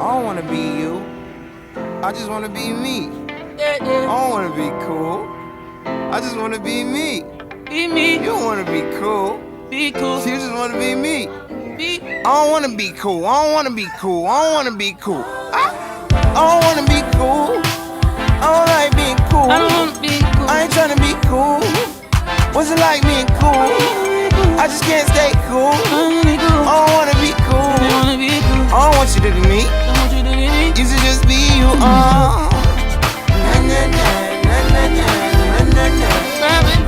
don't wanna be you. I just wanna be me. Yeah, I don't wanna be cool. I just wanna be me. be me. You don't wanna be cool. Be cool. You just wanna be me. Be. I don't wanna be cool. I don't wanna be cool. I don't wanna be cool. I don't wanna be cool. I don't like being cool. I don't wanna be cool. I ain't tryna be cool. What's it like being cool? I just can't stay cool. I don't wanna be cool. I don't wanna be cool. I wanna be cool. I don't want you to be me. I want you to be me. You should just be you. Na na na na na na na na na. Rapping.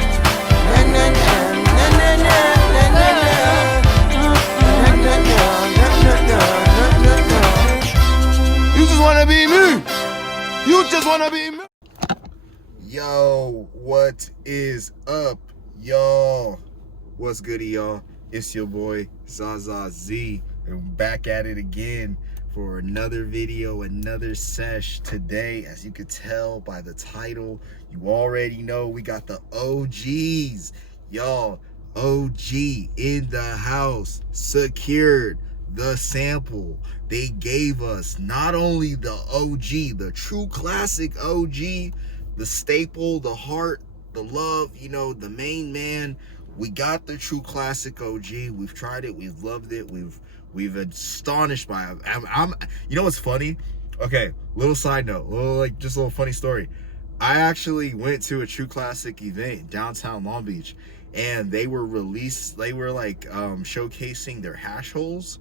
Na na na na na na na na na. Na na na na na na na na. You just wanna be me. You just wanna be me. Yo, what is up, y'all? What's goody, y'all? It's your boy ZAZA.Z, and back at it again for another video, another sesh. Today, as you could tell by the title, you already know we got the OGs. Y'all, OG in the house, secured the sample. They gave us not only the OG, the true classic OG, the staple, the heart, the love, you know, the main man. We got the true classic OG. We've tried it. We've loved it. We've astonished by it. I'm you know what's funny? Okay, little side note, just a little funny story. I actually went to a true classic event downtown Long Beach, and they were like showcasing their hash holes,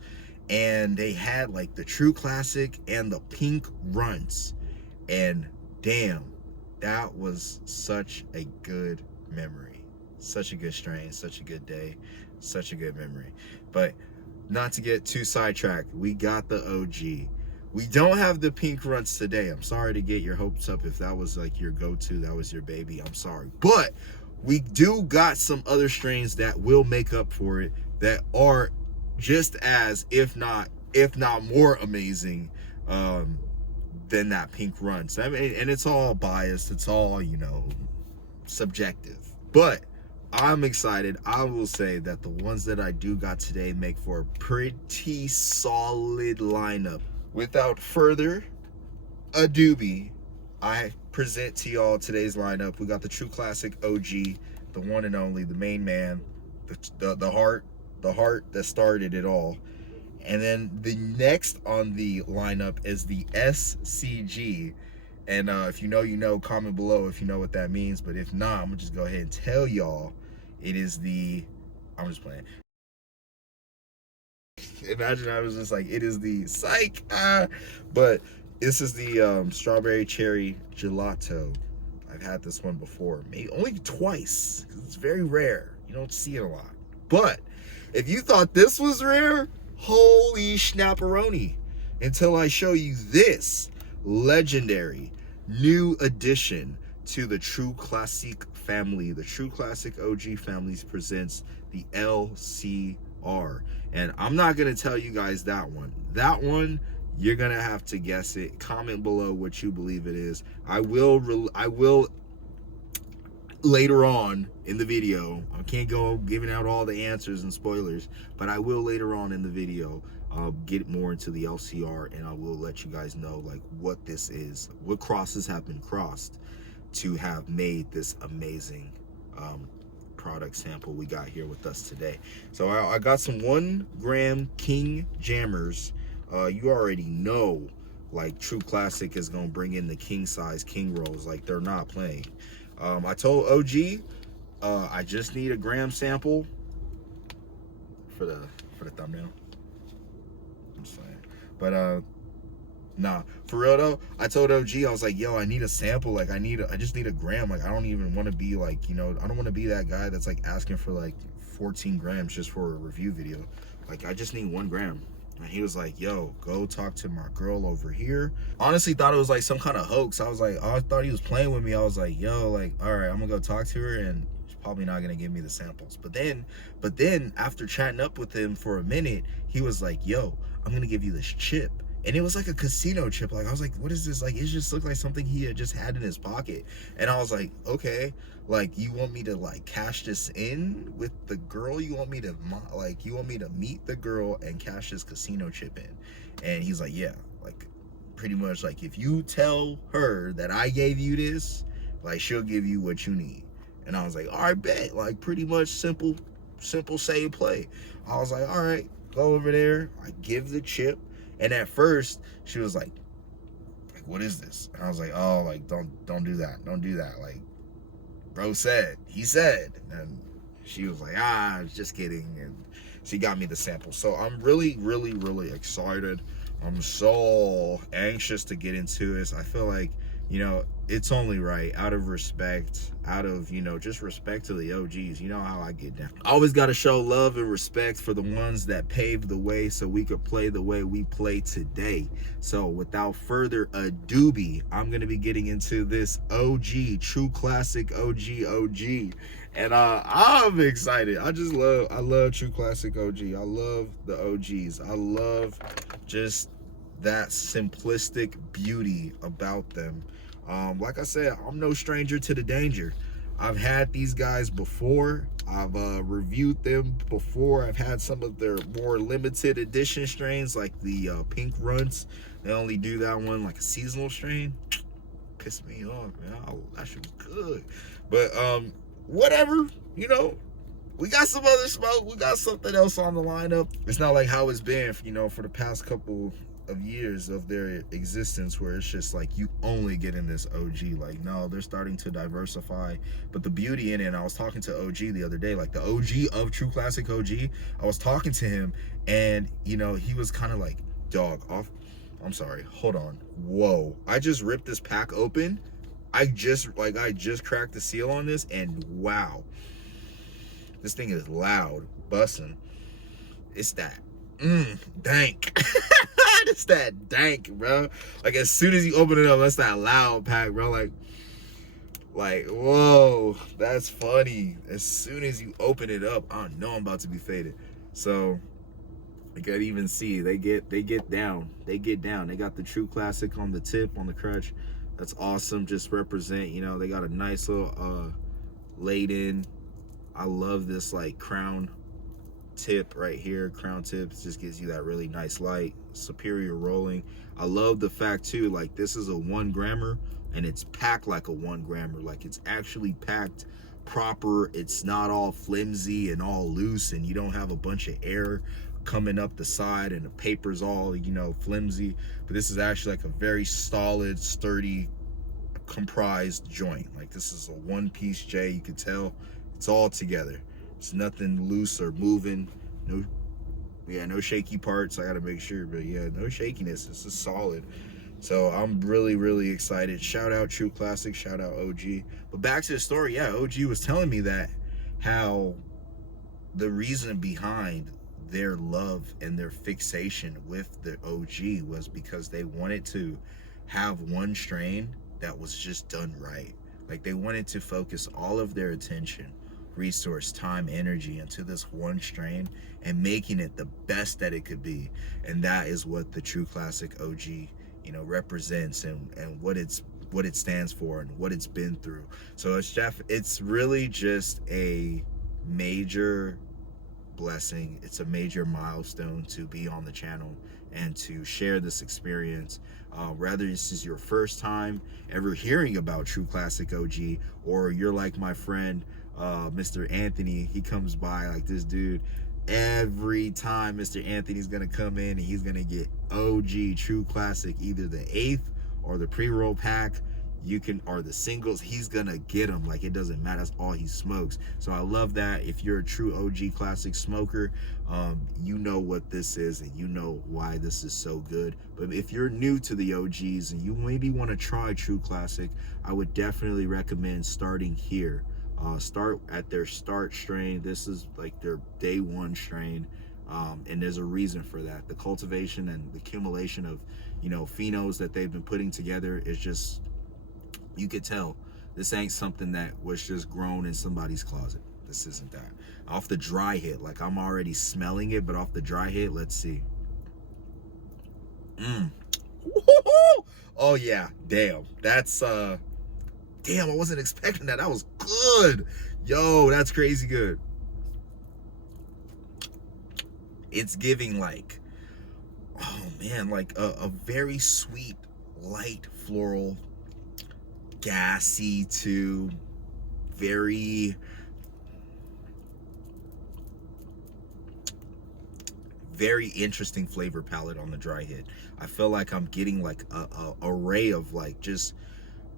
and they had like the true classic and the pink RUNTZ, and damn, that was such a good memory, such a good strain, such a good day, such a good memory. But not to get too sidetracked, we got the OG. We don't have the pink RUNTZ today. I'm sorry to get your hopes up. If that was like your go-to, that was your baby, I'm sorry. But we do got some other strains that will make up for it, that are just as, if not more amazing than that pink RUNTZ. I mean, and it's all biased, it's all, you know, subjective. But I'm excited. I will say that the ones that I do got today make for a pretty solid lineup. Without further ado, I present to y'all today's lineup. We got the true classic OG, the one and only, the main man, the heart that started it all. And then the next on the lineup is the SCG. And if you know, you know. Comment below if you know what that means. But if not, I'm gonna just go ahead and tell y'all. It is the, I'm just playing. Imagine I was just like, it is the psych. But this is the strawberry cherry gelato. I've had this one before, maybe only twice, because it's very rare. You don't see it a lot. But if you thought this was rare, holy snapperoni, until I show you this legendary new addition to the True Classic family. The True Classic OG families presents the LCR. And I'm not going to tell you guys that one. That one, you're going to have to guess it. Comment below what you believe it is. I will later on in the video, I can't go giving out all the answers and spoilers, but I will later on in the video get more into the LCR, and I will let you guys know like what this is, what crosses have been crossed to have made this amazing product sample we got here with us today. So I got some 1 gram King Jammers. You already know, like, True Classic is gonna bring in the king size king rolls, like they're not playing. I told OG I just need a gram sample for the thumbnail. I'm just saying. But nah, for real though, I told OG, I was like, yo, I need a sample. Like, I just need a gram. Like, I don't even want to be like, you know, I don't want to be that guy that's like asking for like 14 grams just for a review video. Like, I just need 1 gram. And he was like, yo, go talk to my girl over here. Honestly thought it was like some kind of hoax. I was like, oh, I thought he was playing with me. I was like, yo, like, all right, I'm gonna go talk to her, and she's probably not gonna give me the samples. But then after chatting up with him for a minute, he was like, yo, I'm gonna give you this chip, And it was like a casino chip. Like, I was like, what is this? Like, it just looked like something he had just had in his pocket. And I was like, okay, like, you want me to like cash this in with the girl? You want me to you want me to meet the girl and cash this casino chip in? And he's like, yeah, like, pretty much, like, if you tell her that I gave you this, like, she'll give you what you need. And I was like, all right, bet. Like, pretty much simple save play. I was like, all right, go over there. I give the chip. And at first, she was like, what is this? And I was like, oh, like, don't do that. Don't do that. Like, bro said, he said. And she was like, just kidding. And she got me the sample. So I'm really, really, really excited. I'm so anxious to get into this. I feel like, you know, it's only right, out of respect, out of, you know, just respect to the OGs. You know how I get down. I always got to show love and respect for the ones that paved the way so we could play the way we play today. So without further ado, I'm going to be getting into this OG, true classic OG. And I'm excited. I love true classic OG. I love the OGs. I love just that simplistic beauty about them. Like I said, I'm no stranger to the danger. I've had these guys before. I've reviewed them before. I've had some of their more limited edition strains, like the pink RUNTZ. They only do that one like a seasonal strain. Pissed me off, man. That shit was good. But whatever, you know. We got some other smoke. We got something else on the lineup. It's not like how it's been, you know, for the past couple of years of their existence, where it's just like you only get in this OG. Like, no, they're starting to diversify. But the beauty in it, and I was talking to OG the other day, like the OG of True Classic OG, I was talking to him, and, you know, he was kind of like, dog, I'm sorry, hold on. Whoa, I just ripped this pack open. I just cracked the seal on this, and wow. This thing is loud, bussin'. It's that dank. It's that dank, bro. Like, as soon as you open it up, that's that loud pack, bro. Like, whoa, that's funny. As soon as you open it up, I know I'm about to be faded. So you can even see they get down. They got the True Classic on the tip, on the crutch. That's awesome. Just represent, you know, they got a nice little laid in. I love this like crown tip right here. Crown tip just gives you that really nice light, superior rolling. I love the fact too, like, this is a 1 grammer and it's packed like a 1 grammer. Like, it's actually packed proper. It's not all flimsy and all loose, and you don't have a bunch of air coming up the side and the paper's all, you know, flimsy. But this is actually like a very solid, sturdy, comprised joint. Like, this is a one-piece J. You can tell it's all together. It's nothing loose or moving. No shaky parts. I gotta make sure, but yeah, no shakiness. This is solid. So I'm really, really excited. Shout out True Classic, shout out OG. But back to the story, yeah, OG was telling me that how the reason behind their love and their fixation with the OG was because they wanted to have one strain that was just done right. Like, they wanted to focus all of their attention, resource, time, energy into this one strain and making it the best that it could be. And that is what the True Classic OG, you know, represents, and what it stands for and what it's been through. So it's really just a major blessing. It's a major milestone to be on the channel and to share this experience. Whether this is your first time ever hearing about True Classic OG, or you're like my friend Mr. Anthony. He comes by, like, this dude every time. Mr. Anthony's gonna come in and he's gonna get OG True Classic, either the 8th or the pre-roll pack, or the singles. He's gonna get them. Like, it doesn't matter. That's all he smokes. So I love that. If you're a true OG classic smoker, you know what this is and you know why this is so good. But if you're new to the OGs and you maybe want to try True Classic, I would definitely recommend starting here. Start at their start strain. This is like their day 1 strain. And there's a reason for that. The cultivation and the accumulation of, you know, phenos that they've been putting together is just, you could tell this ain't something that was just grown in somebody's closet. This isn't that. Off the dry hit, like, I'm already smelling it, but off the dry hit, let's see. Oh yeah, damn. That's damn, I wasn't expecting that. That was good. Yo, that's crazy good. It's giving like, oh man, like a very sweet, light floral, gassy to very interesting flavor palette on the dry hit. I feel like I'm getting like a array of like just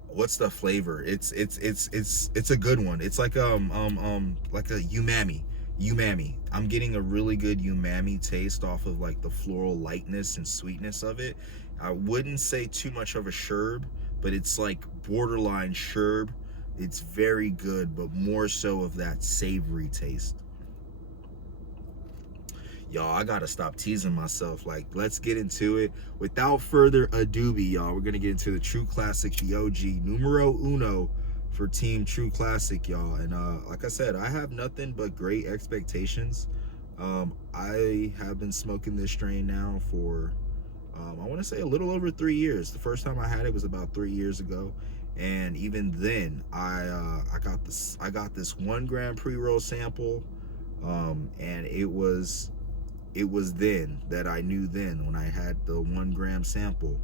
what's the flavor? It's a good one. It's like a umami. I'm getting a really good umami taste off of like the floral lightness and sweetness of it. I wouldn't say too much of a sherb, but it's like borderline sherb. It's very good, but more so of that savory taste. Y'all, I gotta stop teasing myself. Like, let's get into it. Without further ado, y'all, we're gonna get into the True Classic, the OG, numero uno for Team True Classic, y'all. And like I said, I have nothing but great expectations. I have been smoking this strain now for, I want to say a little over 3 years. The first time I had it was about 3 years ago. And even then, I got this 1 gram pre-roll sample, and it was then that I knew then when I had the 1 gram sample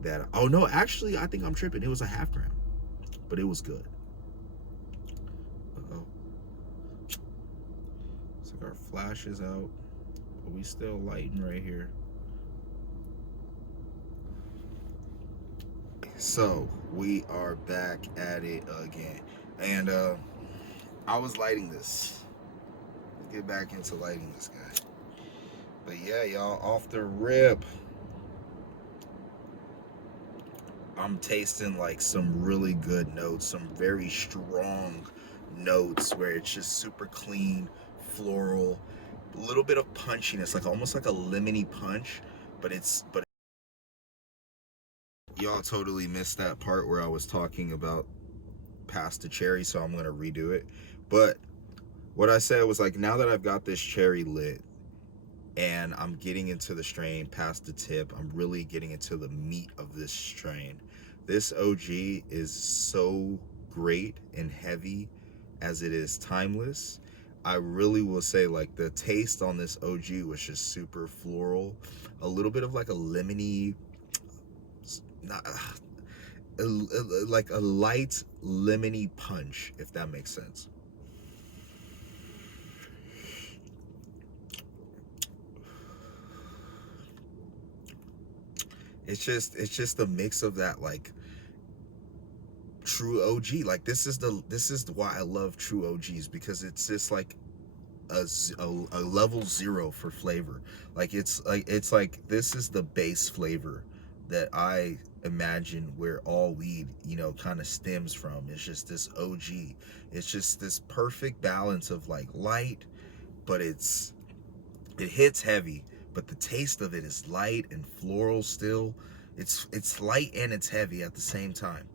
that, oh no, actually I think I'm tripping. It was a half gram, but it was good. Uh-oh. Looks like our flash is out, but we still lighting right here. So we are back at it again. And I was lighting this. Let's get back into lighting this guy. But yeah, y'all, off the rip, I'm tasting like some really good notes, some very strong notes where it's just super clean, floral, a little bit of punchiness, like almost like a lemony punch, but y'all totally missed that part where I was talking about past the cherry, so I'm gonna redo it. But what I said was like, now that I've got this cherry lit, and I'm getting into the strain past the tip, I'm really getting into the meat of this strain. This OG is so great and heavy as it is timeless. I really will say like the taste on this OG was just super floral, a little bit of like a lemony, like a light lemony punch, if that makes sense. It's just a mix of that like true OG. Like this is why I love true OGs, because it's just like a level 0 for flavor. Like it's like this is the base flavor that I imagine where all weed, you know, kind of stems from. It's just this OG. It's just this perfect balance of like light, but it hits heavy, but the taste of it is light and floral still. It's light and it's heavy at the same time,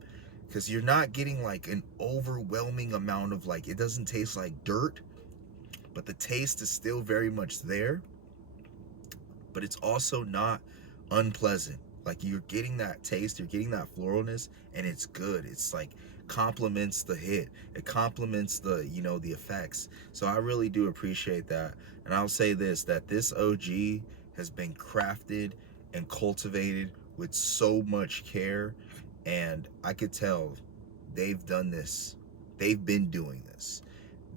because you're not getting like an overwhelming amount of like, it doesn't taste like dirt, but the taste is still very much there, but it's also not unpleasant. Like you're getting that taste, you're getting that floralness, and it's good. It's like complements the hit. It complements the, you know, the effects. So I really do appreciate that. And I'll say this, that this OG has been crafted and cultivated with so much care, and I could tell they've done this. They've been doing this.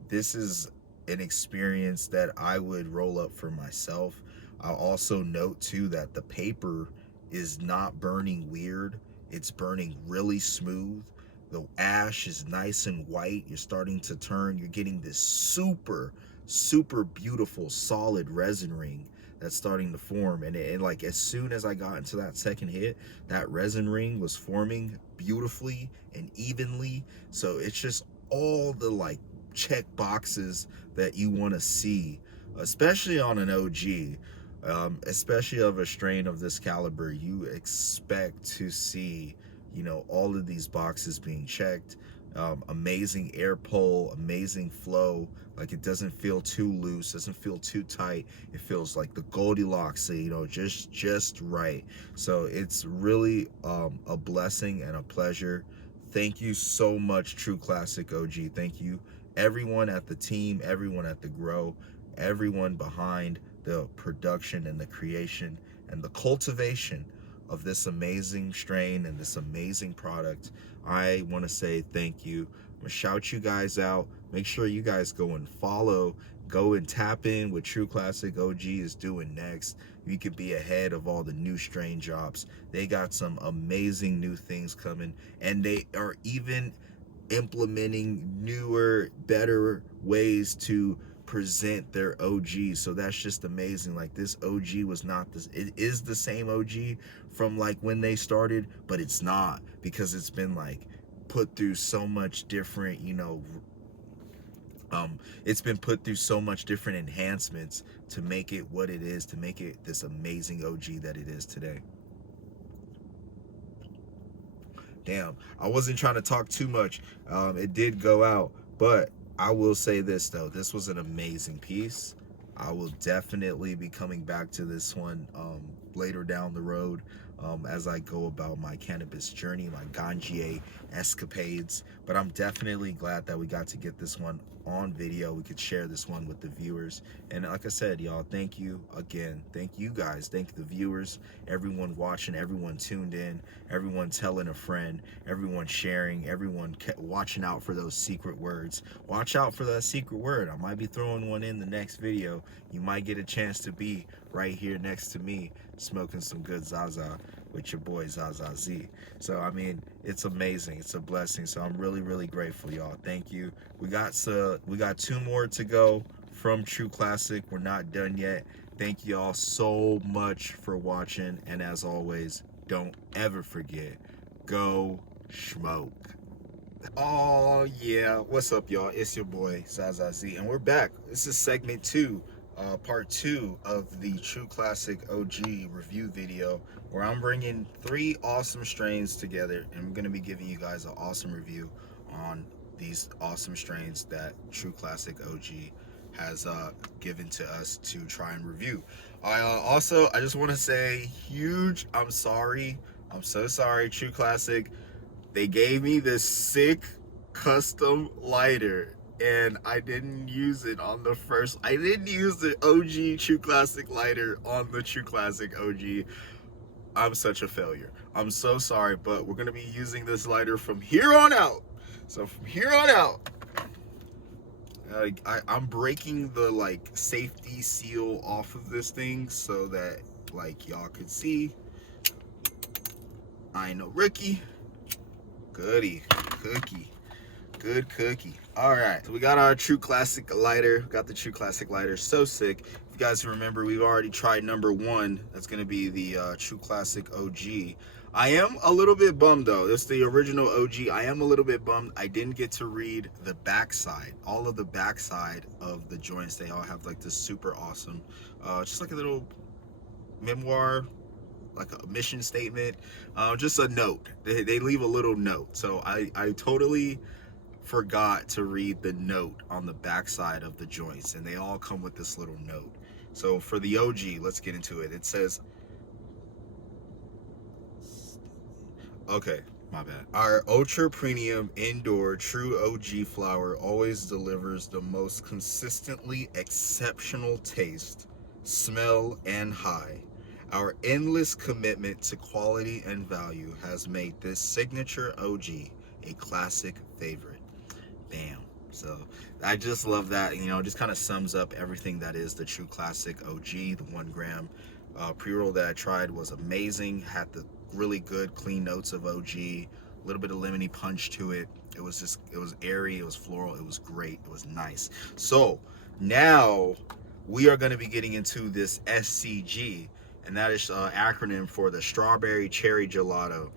This is an experience that I would roll up for myself. I'll also note too that the paper is not burning weird. It's burning really smooth. The ash is nice and white. You're starting to turn. You're getting this super, super beautiful solid resin ring that's starting to form. And like as soon as I got into that second hit, that resin ring was forming beautifully and evenly. So it's just all the like check boxes that you want to see, especially on an OG. Especially of a strain of this caliber, you expect to see, you know, all of these boxes being checked. Amazing air pull, amazing flow. Like it doesn't feel too loose, doesn't feel too tight. It feels like the Goldilocks, you know, just right. So it's really a blessing and a pleasure. Thank you so much, True Classic OG. Thank you everyone at the team, everyone at the grow, everyone behind the production and the creation and the cultivation of this amazing strain and this amazing product. I want to say thank you. I'm gonna shout you guys out. Make sure you guys go and follow, go and tap in what True Classic OG is doing next. You could be ahead of all the new strain drops. They got some amazing new things coming, and they are even implementing newer, better ways to present their OG. So that's just amazing. Like this OG was not this, it is the same OG from like when they started, but it's not, because it's been like put through so much different, you know, it's been put through so much different enhancements to make it what it is, to make it this amazing OG that it is today. Damn, I wasn't trying to talk too much. It did go out, but I will say this though, this was an amazing piece. I will definitely be coming back to this one later down the road as I go about my cannabis journey, my ganjier escapades. But I'm definitely glad that we got to get this one on video. We could share this one with the viewers. And like I said, y'all, thank you again. Thank you guys. Thank the viewers, everyone watching, everyone tuned in, everyone telling a friend, everyone sharing, everyone watching out for those secret words. Watch out for that secret word. I might be throwing one in the next video. You might get a chance to be right here next to me smoking some good ZAZA with your boy ZAZA.Z. So I mean, it's amazing, it's a blessing. So I'm really grateful, y'all. Thank you. We got 2 more to go from True Classic. We're not done yet. Thank you all so much for watching, and as always, don't ever forget, go smoke. Oh yeah, what's up y'all? It's your boy ZAZA.Z, and we're back. This is segment 2, part 2 of the True Classic OG review video, where I'm bringing 3 awesome strains together, and I'm going to be giving you guys an awesome review on these awesome strains that True Classic OG has given to us to try and review. I just want to say huge I'm so sorry, True Classic. They gave me this sick custom lighter, and I didn't use it on the first. I didn't use the OG True Classic lighter on the True Classic OG. I'm such a failure. I'm so sorry, but we're gonna be using this lighter from here on out. So from here on out, I'm breaking the like safety seal off of this thing so that like y'all could see. I ain't no rookie. Goody cookie. Good cookie. All right, so we got our True Classic lighter. We got the True Classic lighter. So sick. If you guys remember, we've already tried number 1. That's gonna be the True Classic OG. I am a little bit bummed though. It's the original OG. I am a little bit bummed I didn't get to read the backside. All of the backside of the joints, they all have like this super awesome, just like a little memoir, like a mission statement, just a note. They leave a little note. So I totally forgot to read the note on the backside of the joints, and they all come with this little note. So for the OG, let's get into it. It says, okay, my bad. Our ultra premium indoor true OG flower always delivers the most consistently exceptional taste, smell, and high. Our endless commitment to quality and value has made this signature OG a classic favorite. Bam. So I just love that, you know, it just kind of sums up everything that is the True Classic OG. The 1 gram pre-roll that I tried was amazing, had the really good clean notes of OG, a little bit of lemony punch to it. It was airy, it was floral, it was great, it was nice. So now we are going to be getting into this SCG, and that is acronym for the Strawberry Cherry Gelato.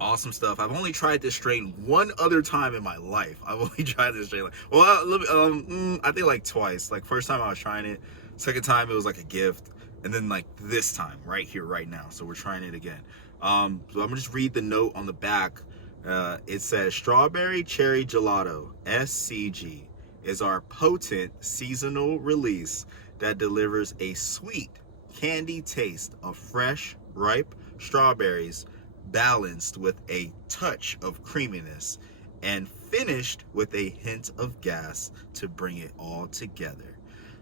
Awesome stuff. I've only tried this strain 1 other time in my life. I've only tried this strain I think like twice. Like first time I was trying it, second time it was like a gift, and then like this time right here right now. So we're trying it again. So I'm gonna just read the note on the back. It says Strawberry Cherry Gelato SCG is our potent seasonal release that delivers a sweet candy taste of fresh, ripe strawberries balanced with a touch of creaminess and finished with a hint of gas to bring it all together.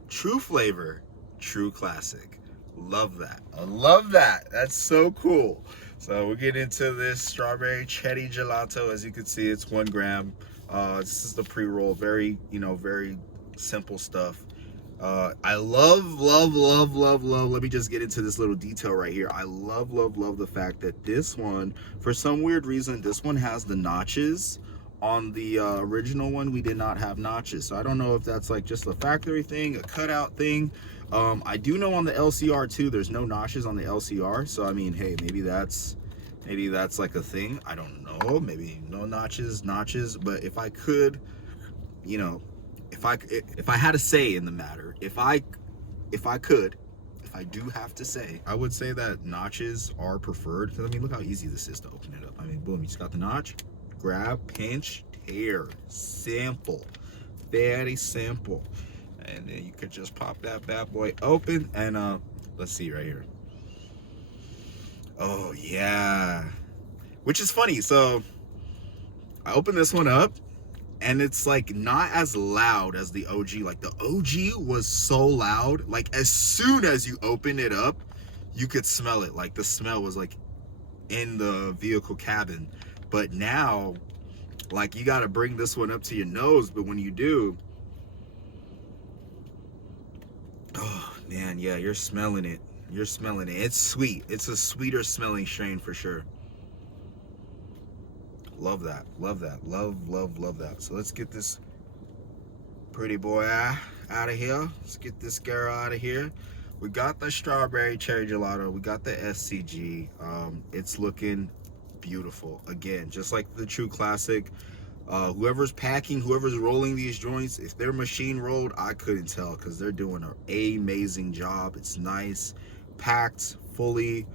True flavor, true classic. Love that. I love that. That's so cool. So we'll get into this strawberry cherry gelato. As you can see, it's 1 gram. This is the pre-roll. Very, very simple stuff. I love. Let me just get into this little detail right here. I love the fact that this one, for some weird reason, this one has the notches. On the original one, we did not have notches. So I don't know if that's like just a factory thing, a cutout thing. I do know on the LCR too, there's no notches on the LCR. So I mean, hey, maybe that's like a thing. I don't know. Maybe no notches. But if I could, if I had a say in the matter, if I do have to say, I would say that notches are preferred. Because I mean, look how easy this is to open it up. I mean, boom, you just got the notch. Grab, pinch, tear. Simple. Very simple. And then you could just pop that bad boy open. And let's see right here. Oh yeah. Which is funny. So I opened this one up and it's like not as loud as the OG. Like the OG was so loud. Like as soon as you open it up, you could smell it. Like the smell was like in the vehicle cabin. But now, like, you got to bring this one up to your nose. But when you do, oh, man, yeah, you're smelling it. You're smelling it. It's sweet. It's a sweeter smelling strain for sure. Love that. Love that. Love that. So let's get this pretty boy out of here. Let's get this girl out of here. We got the strawberry cherry gelato. We got the SCG. It's looking beautiful. Again, just like the true classic. Whoever's packing, whoever's rolling these joints, if they're machine rolled, I couldn't tell because they're doing an amazing job. It's nice, packed fully.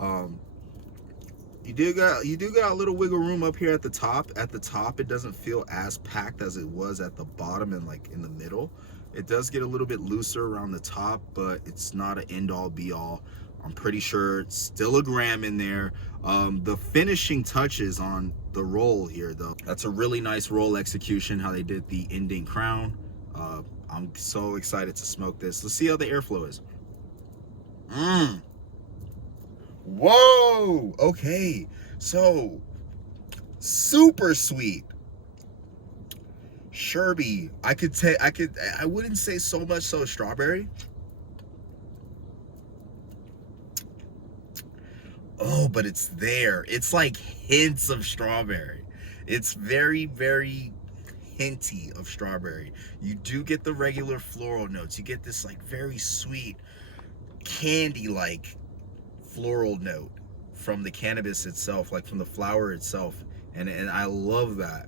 You do got a little wiggle room up here at the top. At the top, it doesn't feel as packed as it was at the bottom and like in the middle. It does get a little bit looser around the top, but it's not an end all be all. I'm pretty sure it's still a gram in there. The finishing touches on the roll here, though, that's a really nice roll execution, how they did the ending crown. I'm so excited to smoke this. Let's see how the airflow is. Whoa, okay. So, super sweet. Sherby. I wouldn't say so much so strawberry. Oh, but it's there. It's like hints of strawberry. It's very, very hinty of strawberry. You do get the regular floral notes. You get this like very sweet candy-like floral note from the cannabis itself, like from the flower itself. And I love that.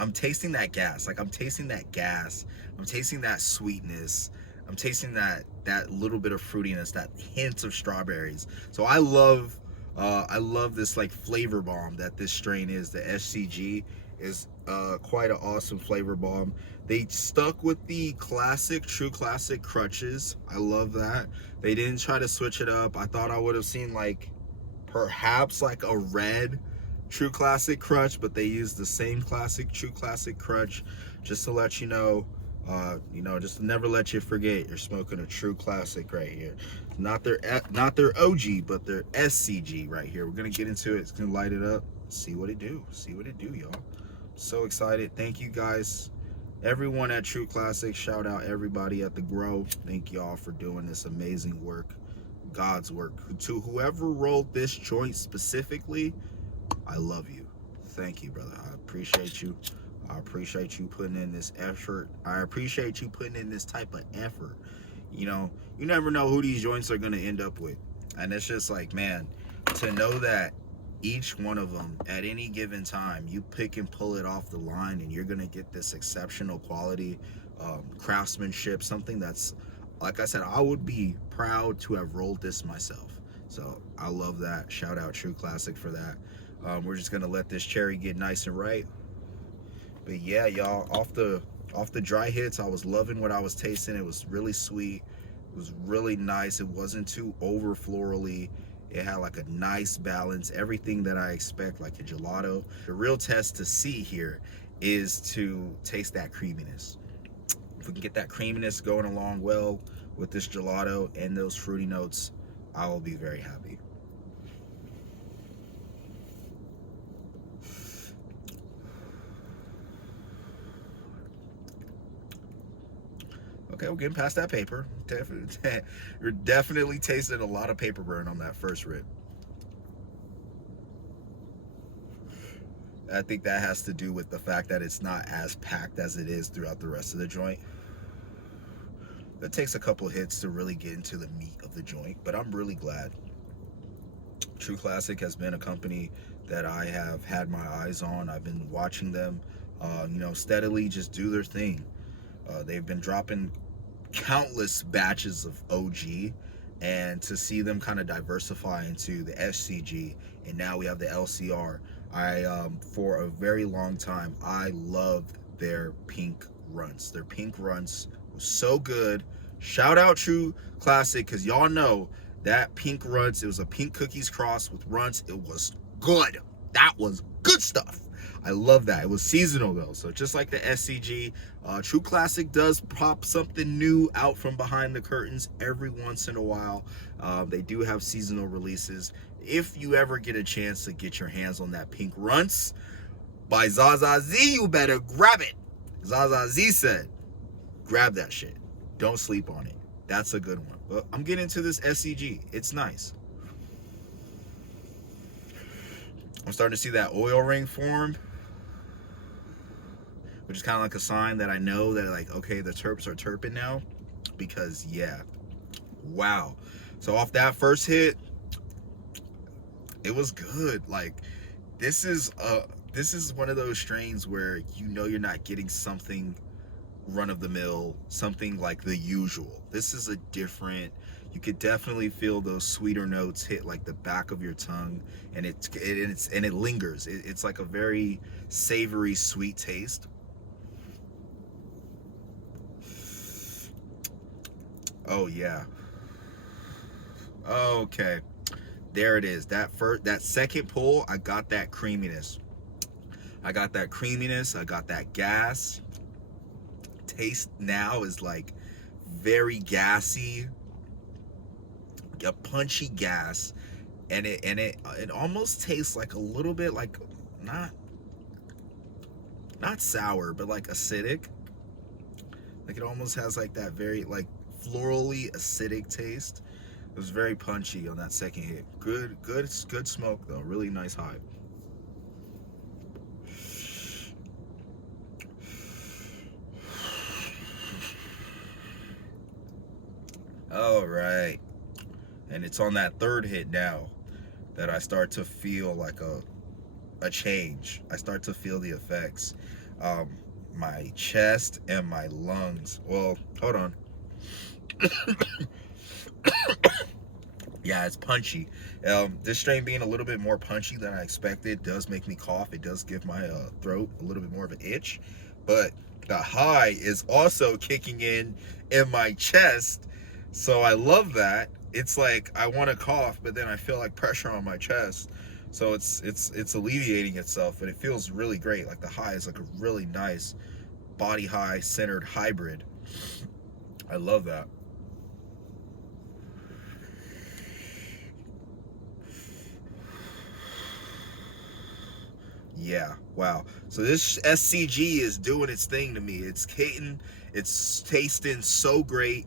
I'm tasting that gas. Like I'm tasting that gas. I'm tasting that sweetness. I'm tasting that little bit of fruitiness, that hint of strawberries. So I love this like flavor bomb that this strain is. The SCG is quite an awesome flavor bomb. They stuck with the true classic crutches. I love that. They didn't try to switch it up. I thought I would have seen like perhaps like a red true classic crutch, but they used the same true classic crutch, just to let you know, just to never let you forget you're smoking a true classic right here. Not their OG, but their SCG right here. We're gonna get into it. It's gonna light it up. See what it do, y'all. So excited. Thank you guys, everyone at True Classic. Shout out everybody at the Grow. Thank y'all for doing this amazing work, God's work. To whoever rolled this joint specifically, I love you. Thank you, brother. I appreciate you. I appreciate you putting in this effort. I appreciate you putting in this type of effort. You never know who these joints are going to end up with. And it's just like, man, to know that each one of them at any given time, you pick and pull it off the line and you're going to get this exceptional quality craftsmanship, something that's like I said, I would be proud to have rolled this myself. So I love that. Shout out True Classic for that. We're just gonna let this cherry get nice and right. But yeah, y'all, off the dry hits, I was loving what I was tasting. It was really sweet. It was really nice. It wasn't too over florally. It had like a nice balance, everything that I expect, like a gelato. The real test to see here is to taste that creaminess. If we can get that creaminess going along well with this gelato and those fruity notes, I will be very happy. Okay, we're getting past that paper. You're definitely tasting a lot of paper burn on that first rip. I think that has to do with the fact that it's not as packed as it is throughout the rest of the joint. It takes a couple hits to really get into the meat of the joint, but I'm really glad. True Classic has been a company that I have had my eyes on. I've been watching them, steadily just do their thing. They've been dropping countless batches of OG, and to see them kind of diversify into the SCG, and now we have the LCR. For a very long time, I loved their pink RUNTZ. Their pink RUNTZ was so good. Shout out True Classic, because y'all know that pink RUNTZ, it was a pink cookies cross with RUNTZ. It was good. That was good stuff. I love that. It was seasonal though, so just like the SCG, True Classic does pop something new out from behind the curtains every once in a while. They do have seasonal releases. If you ever get a chance to get your hands on that pink RUNTZ by ZAZA.Z, you better grab it. ZAZA.Z said, grab that shit. Don't sleep on it. That's a good one. But I'm getting into this SCG. It's nice. I'm starting to see that oil ring form, which is kind of like a sign that I know that, like, okay, the terps are terping now, because yeah, wow. So off that first hit, it was good. Like, this is one of those strains where you know you're not getting something run of the mill, something like the usual. This is a different, you could definitely feel those sweeter notes hit like the back of your tongue, and it lingers. It's like a very savory, sweet taste. Oh yeah. Okay, there it is. That second pull, I got that creaminess. I got that gas. Taste now is like very gassy, a punchy gas, and it almost tastes like a little bit like not sour, but like acidic. Like, it almost has like that very like florally acidic taste. It was very punchy on that second hit. Good smoke though. Really nice high. All right, and it's on that third hit now that I start to feel like a change. I start to feel the effects. My chest and my lungs. Well, hold on. Yeah, it's punchy. This strain being a little bit more punchy than I expected does make me cough. It does give my throat a little bit more of an itch, but the high is also kicking in my chest, so I love that. It's like I want to cough, but then I feel like pressure on my chest, so it's alleviating itself, and it feels really great. Like, the high is like a really nice body high centered hybrid. I love that. Yeah, wow. So this SCG is doing its thing to me. It's hitting, it's tasting so great.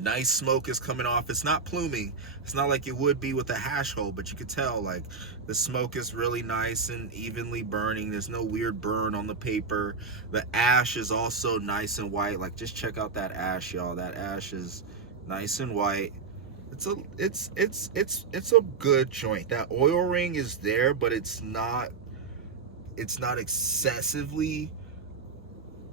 Nice smoke is coming off. It's not pluming. It's not like it would be with a hash hole, but you could tell like the smoke is really nice and evenly burning. There's no weird burn on the paper. The ash is also nice and white. Like, just check out that ash, y'all. That ash is nice and white. It's a good joint. That oil ring is there, but it's not excessively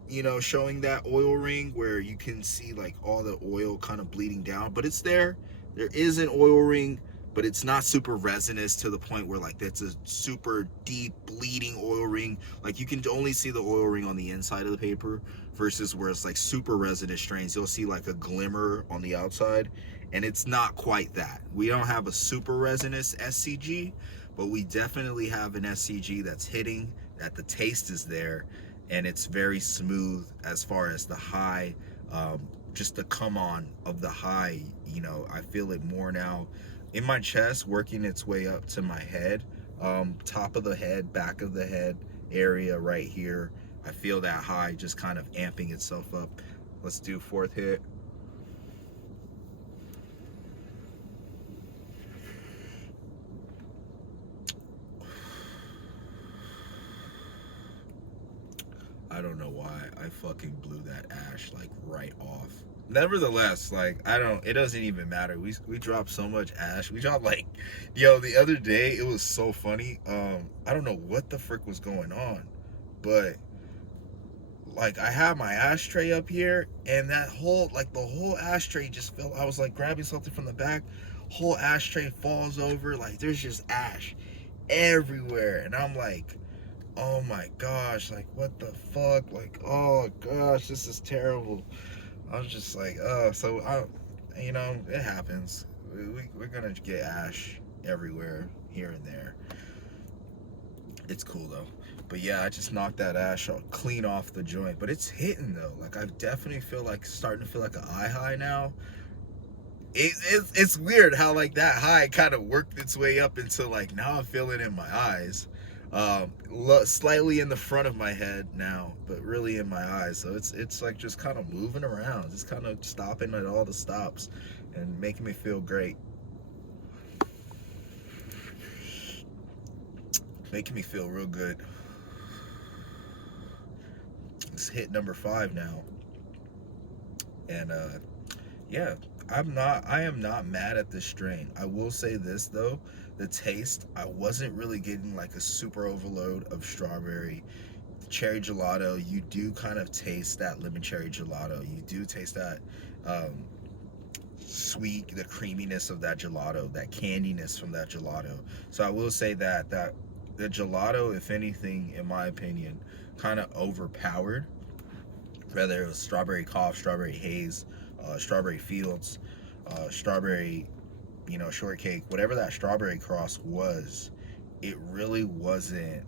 you know, showing that oil ring where you can see like all the oil kind of bleeding down, but it's there. There is an oil ring, but it's not super resinous to the point where like that's a super deep bleeding oil ring. Like you can only see the oil ring on the inside of the paper versus where it's like super resinous strains. You'll see like a glimmer on the outside, and it's not quite that. We don't have a super resinous SCG, but we definitely have an SCG that's hitting, that the taste is there, and it's very smooth as far as the high, just the come on of the high. You know, I feel it more now in my chest, working its way up to my head, top of the head, back of the head area right here. I feel that high just kind of amping itself up. Let's do fourth hit. I don't know why I fucking blew that ash like right off. Nevertheless, like it doesn't even matter. We dropped so much ash. We dropped like, yo, the other day it was so funny. I don't know what the frick was going on, but like I had my ashtray up here, and that whole, like the whole ashtray just fell. I was like grabbing something from the back, whole ashtray falls over. Like there's just ash everywhere, and I'm like, oh my gosh, like what the fuck, like oh gosh, this is terrible. I was just like, so you know, it happens. We're gonna get ash everywhere, here and there. It's cool though. But yeah, I just knocked that ash clean off the joint. But it's hitting though. Like I definitely feel like starting to feel like an eye high now. It's weird how like that high kind of worked its way up into like now I'm feeling it in my eyes. Slightly in the front of my head now, but really in my eyes. So it's like just kind of moving around, just kind of stopping at all the stops and making me feel great. Making me feel real good. It's hit number 5 now. And yeah, I am not mad at this strain. I will say this though, the taste, I wasn't really getting like a super overload of strawberry. Cherry gelato, you do kind of taste that lemon cherry gelato. You do taste that sweet, the creaminess of that gelato, that candiness from that gelato. So I will say that the gelato, if anything, in my opinion, kind of overpowered. Whether it was strawberry cough, strawberry haze, strawberry fields, strawberry, you know, shortcake, whatever that strawberry cross was, it really wasn't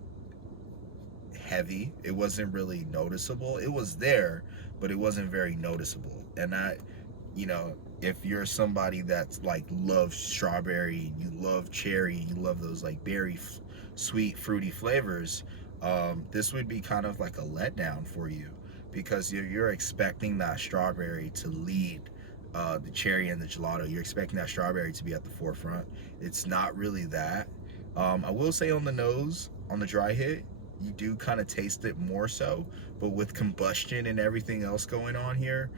heavy. It wasn't really noticeable. It was there, but it wasn't very noticeable. And that, you know, if you're somebody that's like loves strawberry, you love cherry, you love those like berry sweet fruity flavors, this would be kind of like a letdown for you, because you're expecting that strawberry to lead the cherry and the gelato. You're expecting that strawberry to be at the forefront. It's not really that. I will say on the nose, on the dry hit, you do kind of taste it more so, but with combustion and everything else going on here,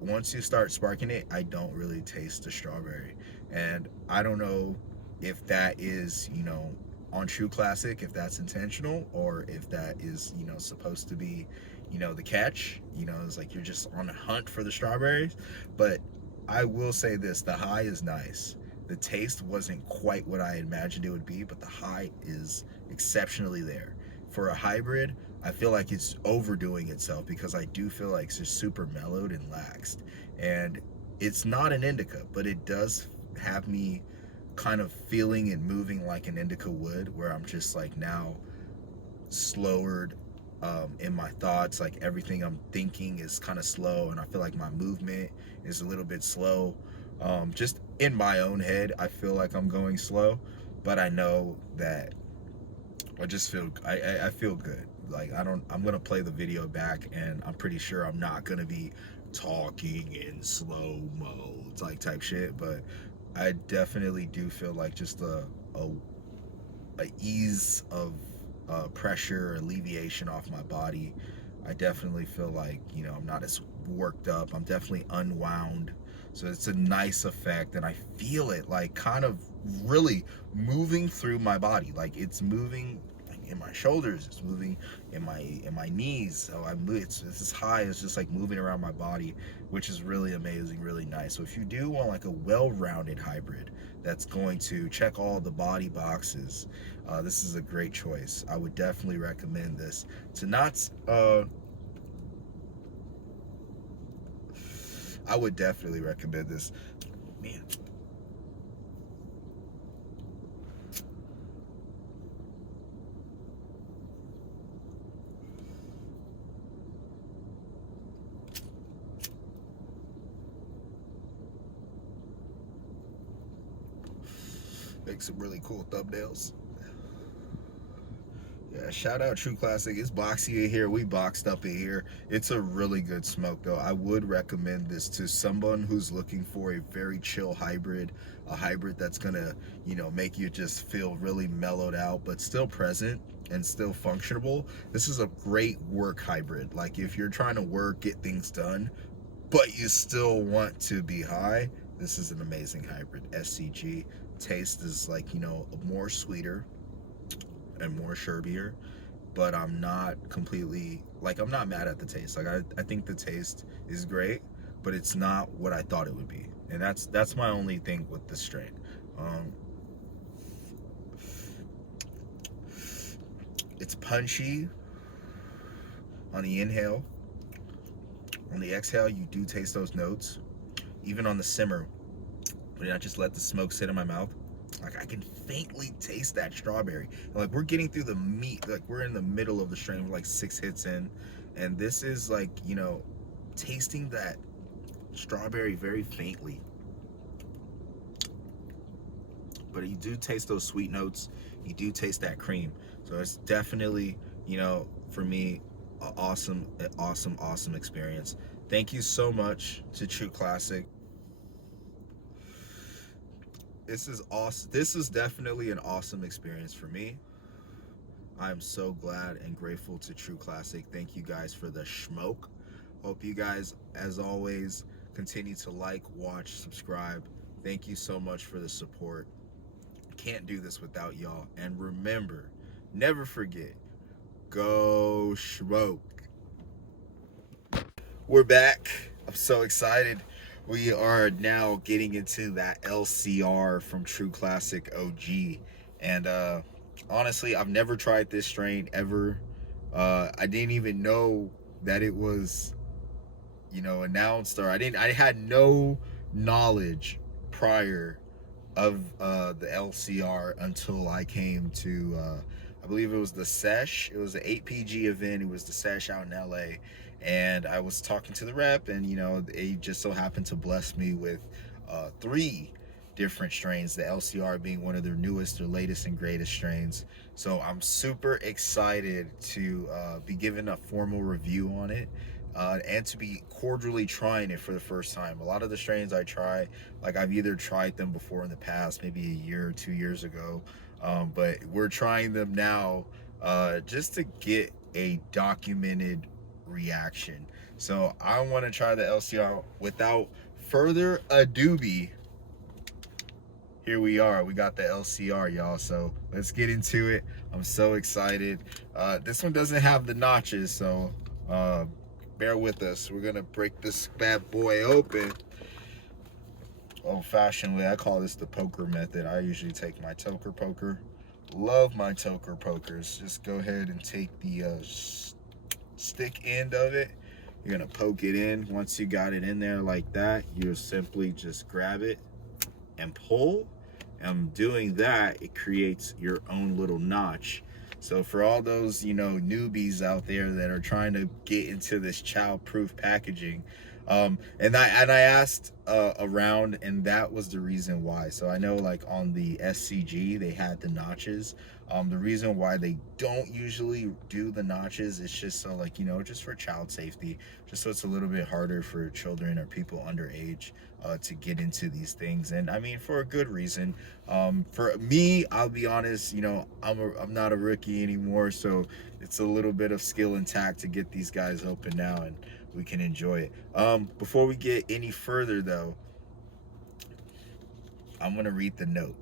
once you start sparking it, I don't really taste the strawberry. And I don't know if that is, you know, on True Classic, if that's intentional, or if that is, you know, supposed to be, you know, the catch. You know, it's like you're just on a hunt for the strawberries. But I will say this, the high is nice. The taste wasn't quite what I imagined it would be, but the high is exceptionally there. For a hybrid, I feel like it's overdoing itself, because I do feel like it's just super mellowed and laxed. And it's not an indica, but it does have me kind of feeling and moving like an indica would, where I'm just like now slowered in my thoughts. Like everything I'm thinking is kind of slow, and I feel like my movement is a little bit slow. Just in my own head, I feel like I'm going slow, but I know that I just feel, I feel good. Like I'm gonna play the video back, and I'm pretty sure I'm not gonna be talking in slow mo like type shit, but I definitely do feel like just a ease of pressure, alleviation off my body. I definitely feel like, you know, I'm not as worked up. I'm definitely unwound. So it's a nice effect, and I feel it like kind of really moving through my body. Like it's moving, in my shoulders, it's moving in my knees. So it's as high as just like moving around my body, which is really amazing, really nice. So if you do want like a well-rounded hybrid that's going to check all the body boxes, this is a great choice. I would definitely recommend this. To not I would definitely recommend this. Man. Make some really cool thumbnails. Yeah, shout out True Classic. It's boxy in here. We boxed up in here. It's a really good smoke though. I would recommend this to someone who's looking for a very chill hybrid, a hybrid that's gonna, you know, make you just feel really mellowed out but still present and still functional. This is a great work hybrid. Like if you're trying to work, get things done, but you still want to be high, this is an amazing hybrid. SCG. Taste is like, you know, more sweeter and more sherbier, but I'm not completely, like, I'm not mad at the taste. Like I think the taste is great, but it's not what I thought it would be, and that's my only thing with this strain. It's punchy on the inhale. On the exhale, you do taste those notes. Even on the simmer, when I just let the smoke sit in my mouth, like I can faintly taste that strawberry. And like we're getting through the meat, like we're in the middle of the strain, we're like 6 hits in, and this is like, you know, tasting that strawberry very faintly. But you do taste those sweet notes. You do taste that cream. So it's definitely, you know, for me, an awesome experience. Thank you so much to True Classic. This is awesome. This is definitely an awesome experience for me. I'm so glad and grateful to True Classic. Thank you guys for the smoke. Hope you guys, as always, continue to like, watch, subscribe. Thank you so much for the support. Can't do this without y'all. And remember, never forget, go smoke. We're back. I'm so excited. We are now getting into that LCR from True Classic OG. And honestly, I've never tried this strain ever. I didn't even know that it was, you know, announced, or I had no knowledge prior of the LCR until I came to I believe it was the Sesh. It was an 8PG event. It was the Sesh out in LA, and I was talking to the rep, and you know, they just so happened to bless me with 3 different strains, the LCR being one of their newest or latest and greatest strains. So I'm super excited to be given a formal review on it, and to be cordially trying it for the first time. A lot of the strains I try, like I've either tried them before in the past, maybe a year or 2 years ago, but we're trying them now just to get a documented reaction. So I want to try the LCR. Without further ado, here we are. We got the LCR, y'all. So let's get into it. I'm so excited. This one doesn't have the notches, so bear with us. We're gonna break this bad boy open old-fashioned way. I call this the poker method. I usually take my toker poker. Love my toker pokers. Just go ahead and take the stick end of it. You're gonna poke it in. Once you got it in there like that, you simply just grab it and pull. And doing that, it creates your own little notch. So for all those, you know, newbies out there that are trying to get into this child-proof packaging, and I asked around, and that was the reason why. So I know, like on the SCG, they had the notches. The reason why they don't usually do the notches is just so, like, you know, just for child safety, just so it's a little bit harder for children or people underage to get into these things. And I mean, for a good reason. For me, I'll be honest, you know, I'm not a rookie anymore, so it's a little bit of skill and tact to get these guys open now, and we can enjoy it. Before we get any further though, I'm gonna read the note.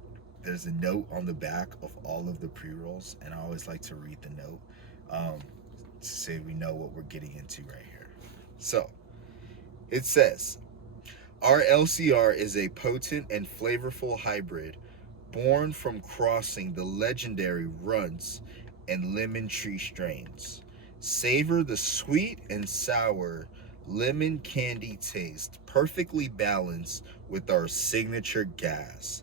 there's a note on the back of all of the pre-rolls, and I always like to read the note to say we know what we're getting into right here. So it says, our LCR is a potent and flavorful hybrid born from crossing the legendary RUNTZ and lemon tree strains. Savor the sweet and sour lemon candy taste, perfectly balanced with our signature gas.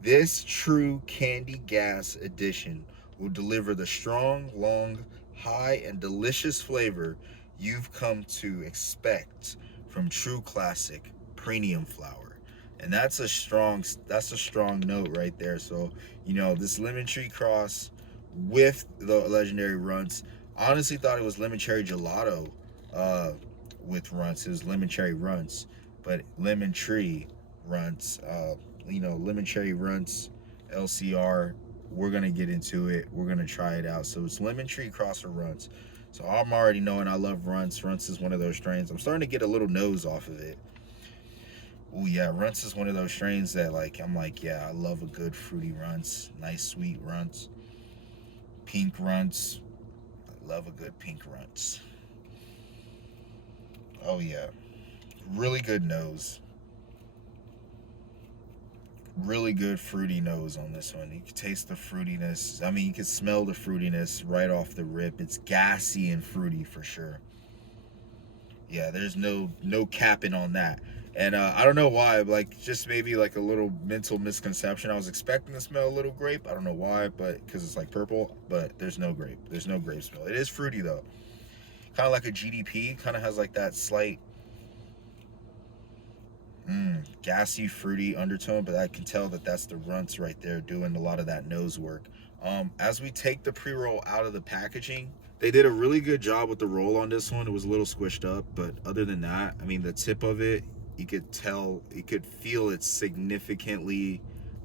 This true candy gas edition will deliver the strong, long, high, and delicious flavor you've come to expect from true classic premium flower. And that's a strong note right there. So, you know, this lemon tree cross with the legendary RUNTZ, honestly thought it was lemon cherry gelato with RUNTZ. It was lemon cherry RUNTZ, but lemon tree RUNTZ, you know, lemon cherry RUNTZ LCR. We're gonna get into it. We're gonna try it out. So it's lemon tree cross or RUNTZ. So I'm already knowing I love RUNTZ. RUNTZ is one of those strains. I'm starting to get a little nose off of it. Oh yeah, RUNTZ is one of those strains that like I'm like, yeah, I love a good fruity RUNTZ, nice sweet RUNTZ, pink RUNTZ. I love a good pink RUNTZ. Oh yeah, really good nose. Really good fruity nose on this one. You can taste the fruitiness. I mean, you can smell the fruitiness right off the rip. It's gassy and fruity for sure. Yeah, there's no capping on that. And I don't know why, like just maybe like a little mental misconception. I was expecting to smell a little grape. I don't know why, but because it's like purple, but there's no grape. There's no grape smell. It is fruity though. Kind of like a GDP. Kind of has like that slight gassy, fruity undertone, but I can tell that that's the RUNTZ right there doing a lot of that nose work. As we take the pre-roll out of the packaging, they did a really good job with the roll on this one. It was a little squished up, but other than that, I mean, the tip of it, you could tell, you could feel it's significantly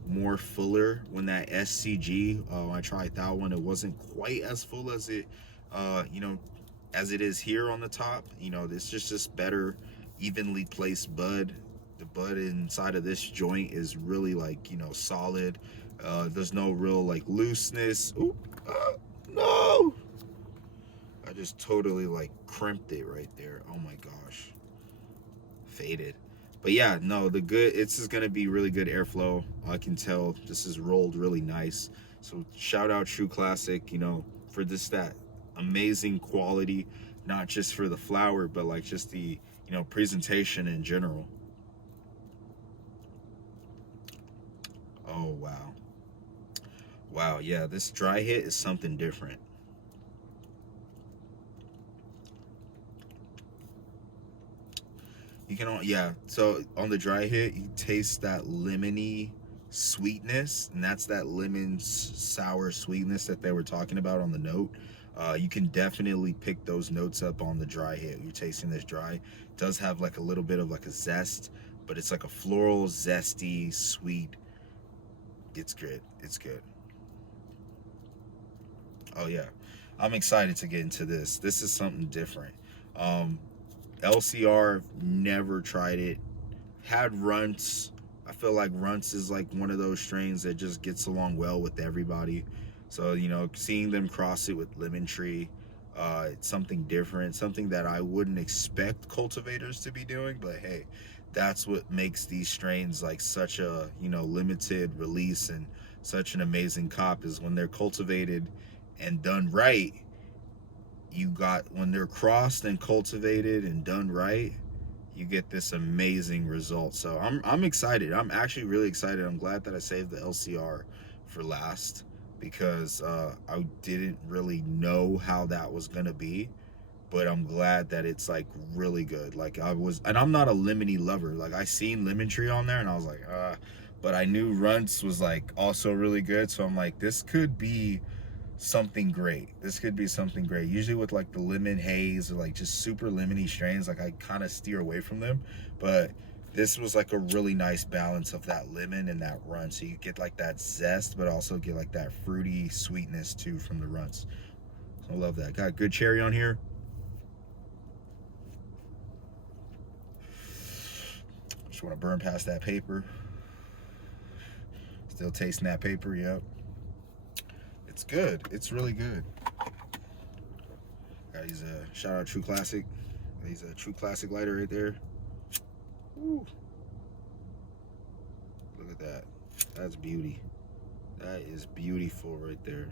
more fuller when that SCG, when I tried that one, it wasn't quite as full as it, you know, as it is here on the top. You know, it's just better, evenly placed bud. The bud inside of this joint is really like, you know, solid. There's no real like looseness. Ooh, no! I just totally like crimped it right there. Oh my gosh. Faded. But yeah, no, it's just gonna be really good airflow. I can tell this is rolled really nice. So shout out True Classic, you know, for that amazing quality, not just for the flower, but like just the, you know, presentation in general. Oh wow. Wow, yeah, this dry hit is something different. You can, yeah, so on the dry hit, you taste that lemony sweetness, and that's that lemon sour sweetness that they were talking about on the note. You can definitely pick those notes up on the dry hit. You're tasting this dry. It does have like a little bit of like a zest, but it's like a floral, zesty, sweet. It's good. It's good. Oh yeah, I'm excited to get into this. This is something different. LCR, never tried it. Had RUNTZ. I feel like RUNTZ is like one of those strains that just gets along well with everybody. So, you know, seeing them cross it with lemon tree, it's something different, something that I wouldn't expect cultivators to be doing, but hey, that's what makes these strains like such a, you know, limited release and such an amazing cop, is when they're cultivated and done right. When they're crossed and cultivated and done right, you get this amazing result. So I'm excited. I'm actually really excited. I'm glad that I saved the LCR for last, because I didn't really know how that was gonna be, but I'm glad that it's like really good. Like and I'm not a lemony lover. Like I seen lemon tree on there and I was like, but I knew RUNTZ was like also really good. So I'm like, this could be something great. This could be something great. Usually with like the lemon haze or like just super lemony strains, like I kind of steer away from them, but this was like a really nice balance of that lemon and that RUNTZ. So you get like that zest, but also get like that fruity sweetness too from the RUNTZ. So I love that. Got good cherry on here. Just want to burn past that paper. Still tasting that paper, yep. It's good. It's really good. Got these shout out True Classic. He's a True Classic lighter right there. Woo. Look at that. That's beauty. That is beautiful right there.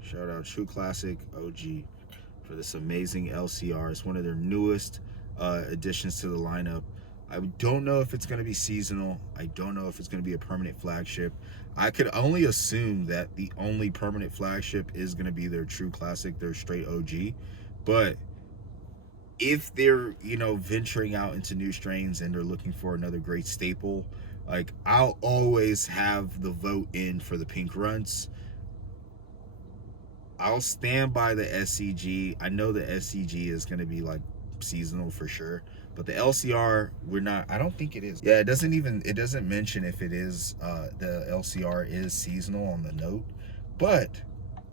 Shout out True Classic OG for this amazing LCR. It's one of their newest additions to the lineup. I don't know if it's going to be seasonal. I don't know if it's going to be a permanent flagship. I could only assume that the only permanent flagship is going to be their True Classic, their straight OG. But if they're, you know, venturing out into new strains and they're looking for another great staple, like, I'll always have the vote in for the pink RUNTZ. I'll stand by the SCG. I know the SCG is going to be like seasonal for sure, but the LCR, we're not, I don't think it is. Yeah, it doesn't mention if it is, the LCR is seasonal on the note, but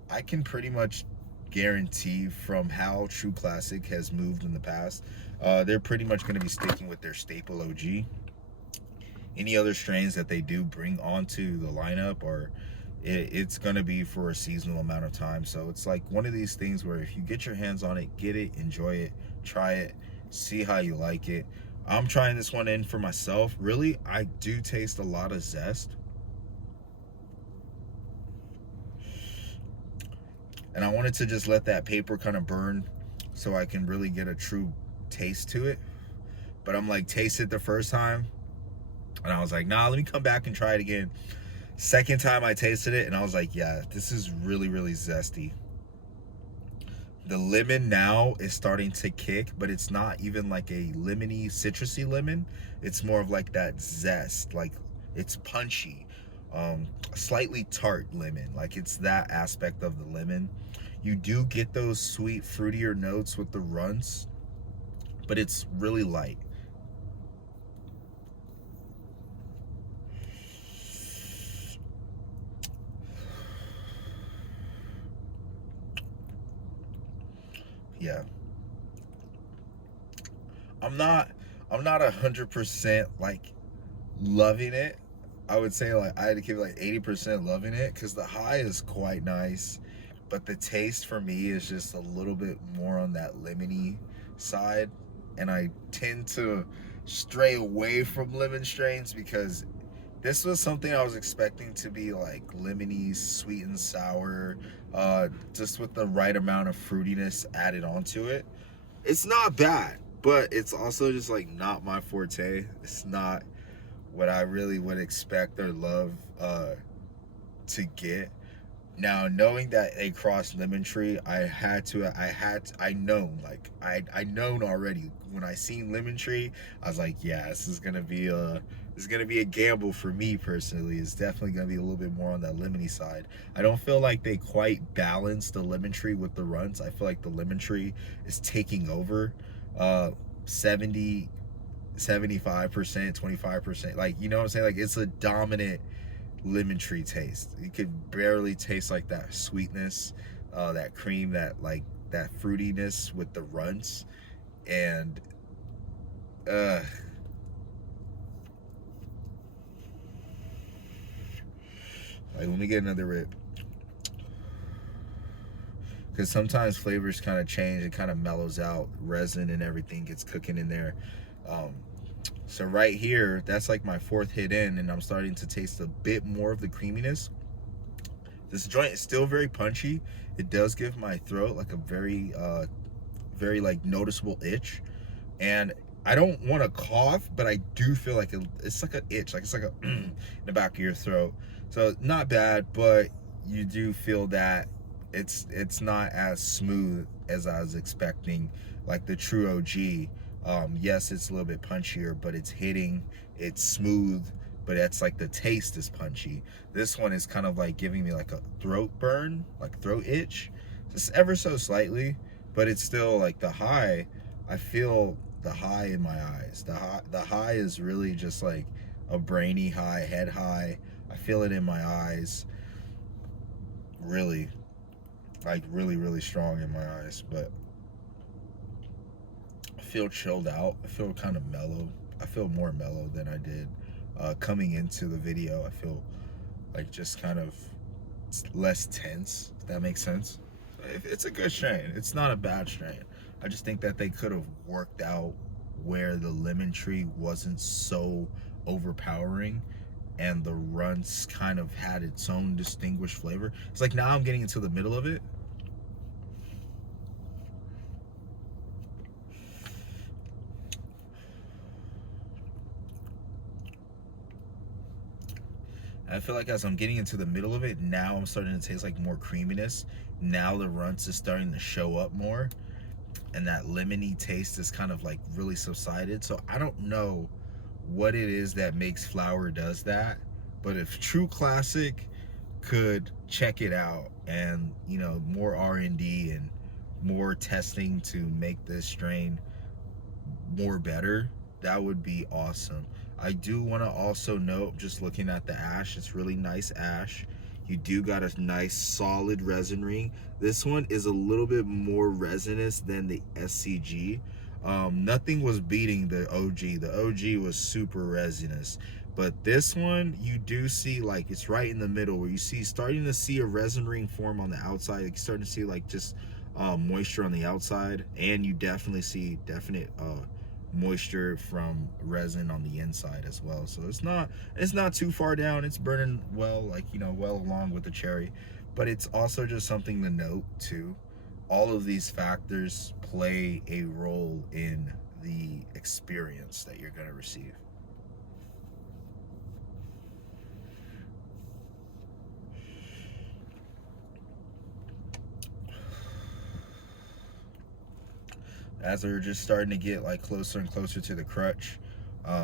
I can pretty much guarantee from how True Classic has moved in the past, they're pretty much going to be sticking with their staple OG. Any other strains that they do bring onto the lineup, or it's going to be for a seasonal amount of time. So it's like one of these things where if you get your hands on it, get it, enjoy it, try it, see how you like it. I'm trying this one in for myself. Really, I do taste a lot of zest. And I wanted to just let that paper kind of burn so I can really get a true taste to it. But I'm like, taste it the first time, and I was like, nah, let me come back and try it again. Second time I tasted it, and I was like, yeah, this is really, really zesty. The lemon now is starting to kick, but it's not even like a lemony, citrusy lemon. It's more of like that zest, like it's punchy, slightly tart lemon. Like it's that aspect of the lemon. You do get those sweet, fruitier notes with the RUNTZ, but it's really light. Yeah, I'm not 100% like loving it. I would say like I had to give it like 80% loving it, because the high is quite nice, but the taste for me is just a little bit more on that lemony side, and I tend to stray away from lemon strains because this was something I was expecting to be like lemony, sweet and sour, just with the right amount of fruitiness added onto it. It's not bad, but it's also just like not my forte. It's not what I really would expect or love to get. Now, knowing that they crossed Lemon Tree, I known already. When I seen Lemon Tree, I was like, yeah, this is gonna be a gamble for me personally. It's definitely gonna be a little bit more on that lemony side. I don't feel like they quite balanced the Lemon Tree with the RUNTZ. I feel like the Lemon Tree is taking over, 70, 75%, 25%. Like, you know what I'm saying? Like, it's a dominant lemon tree taste. You could barely taste like that sweetness, that cream, that like that fruitiness with the RUNTZ. And like, let me get another rip, because sometimes flavors kind of change, it kind of mellows out, resin and everything gets cooking in there. So right here, that's like my fourth hit in, and I'm starting to taste a bit more of the creaminess. This joint is still very punchy. It does give my throat like a very like noticeable itch, and I don't want to cough, but I do feel like it's like an itch, like it's like a in the back of your throat. So not bad, but you do feel that it's not as smooth as I was expecting, like the true OG. Yes, it's a little bit punchier, but it's hitting, it's smooth, but it's like the taste is punchy. This one is kind of like giving me like a throat burn, like throat itch, just ever so slightly, but it's still like the high. I feel the high in my eyes. The high is really just like a brainy high, head high. I feel it in my eyes, really, like really, really strong in my eyes. But I feel chilled out. I feel kind of mellow. I feel more mellow than I did coming into the video. I feel like just kind of less tense, if that makes sense. It's a good strain. It's not a bad strain. I just think that they could have worked out where the lemon tree wasn't so overpowering and the RUNTZ kind of had its own distinguished flavor. It's like now I'm getting into the middle of it. I feel like as I'm getting into the middle of it, now I'm starting to taste like more creaminess. Now the RUNTZ is starting to show up more, and that lemony taste is kind of like really subsided. So I don't know what it is that makes flower does that, but if True Classic could check it out and, you know, more R&D and more testing to make this strain more better, that would be awesome. I do want to also note, just looking at the ash, it's really nice ash. You do got a nice solid resin ring. This one is a little bit more resinous than the SCG. Nothing was beating the OG. The OG was super resinous, but this one you do see like it's right in the middle where you see starting to see a resin ring form on the outside. You're starting to see like just moisture on the outside, and you definitely see definite moisture from resin on the inside as well. So it's not too far down. It's burning well, like, you know, well along with the cherry. But it's also just something to note too. All of these factors play a role in the experience that you're going to receive. As we're just starting to get like closer and closer to the crutch,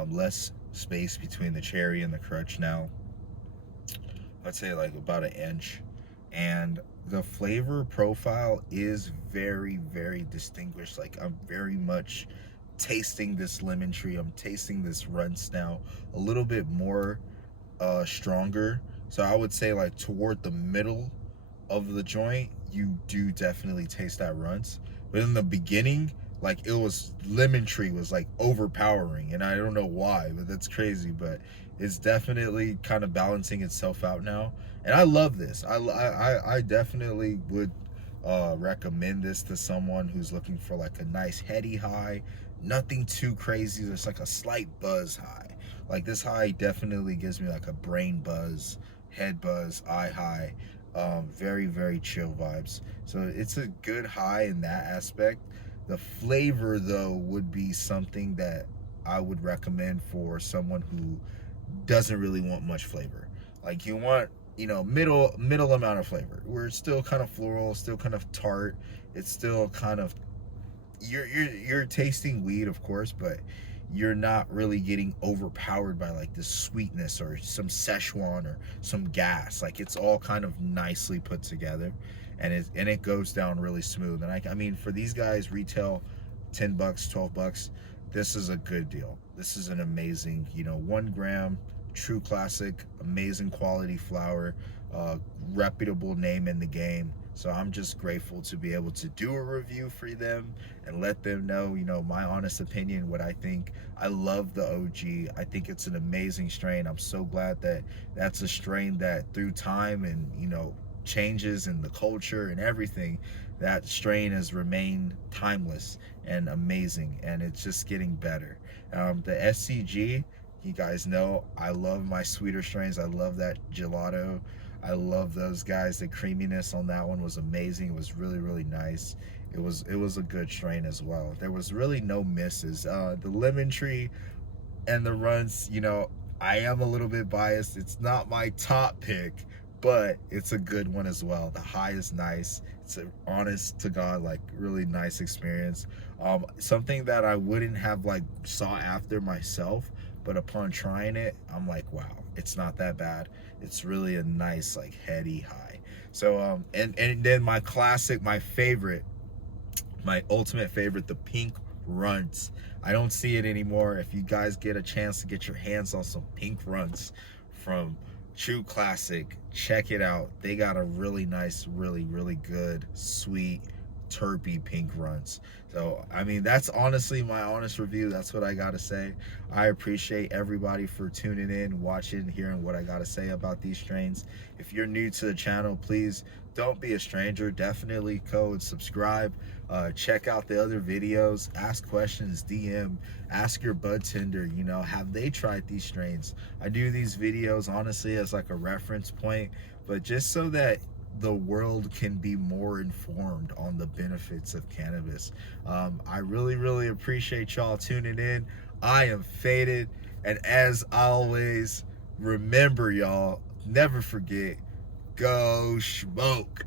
less space between the cherry and the crutch now. I'd say like about an inch. And the flavor profile is very, very distinguished. Like I'm very much tasting this lemon tree. I'm tasting this RUNTZ now a little bit more stronger. So I would say like toward the middle of the joint, you do definitely taste that RUNTZ. But in the beginning, like it was lemon tree was like overpowering, and I don't know why, but that's crazy. But it's definitely kind of balancing itself out now, and I love this. I definitely would recommend this to someone who's looking for like a nice heady high, nothing too crazy. There's like a slight buzz high. Like this high definitely gives me like a brain buzz, head buzz, eye high. Very, very chill vibes. So it's a good high in that aspect. The flavor though would be something that I would recommend for someone who doesn't really want much flavor. Like you want, you know, middle amount of flavor. Where it's still kind of floral, still kind of tart. It's still kind of you're tasting weed, of course, but you're not really getting overpowered by like this sweetness or some Szechuan or some gas. Like it's all kind of nicely put together, and it goes down really smooth. And I mean, for these guys, retail $10, $12. This is a good deal. This is an amazing, you know, 1 gram, True Classic, amazing quality flower, reputable name in the game. So I'm just grateful to be able to do a review for them and let them know, you know, my honest opinion, what I think. I love the OG. I think it's an amazing strain. I'm so glad that that's a strain that through time and, you know, changes in the culture and everything, that strain has remained timeless and amazing, and it's just getting better. The SCG, you guys know I love my sweeter strains. I love that gelato. I love those guys. The creaminess on that one was amazing. It was really, really nice. It was a good strain as well. There was really no misses. The lemon tree and the RUNTZ, you know, I am a little bit biased. It's not my top pick, but it's a good one as well. The high is nice. It's an honest to God, like really nice experience. Something that I wouldn't have like sought after myself, but upon trying it, I'm like, wow, it's not that bad. It's really a nice like heady high. So and then my classic, my favorite, my ultimate favorite, the pink RUNTZ. I don't see it anymore. If you guys get a chance to get your hands on some pink RUNTZ from True Classic, check it out. They got a really nice, really, really good, sweet, terpy pink runts. So I mean, that's honestly my honest review. That's what I gotta say. I appreciate everybody for tuning in, watching, hearing what I gotta say about these strains. If you're new to the channel, please don't be a stranger. Definitely go and subscribe. Check out the other videos, ask questions, DM, ask your bud tender, you know, have they tried these strains? I do these videos honestly as like a reference point, but just so that the world can be more informed on the benefits of cannabis. I really appreciate y'all tuning in. I am Faded, and as always, remember y'all, never forget, go smoke.